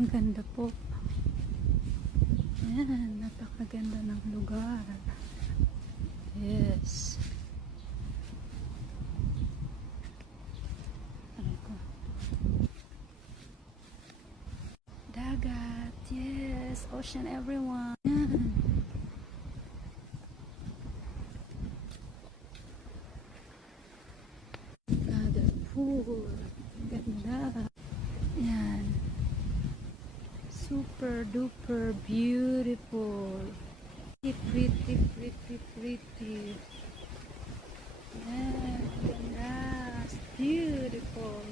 Ang ganda po. Ayan, napakaganda ng lugar. Yes. Aray ko. Dagat. Yes. Ocean everyone. Ayan. Another pool. Ganda. Ayan. Super duper beautiful. Pretty. Yeah, ganda. Beautiful.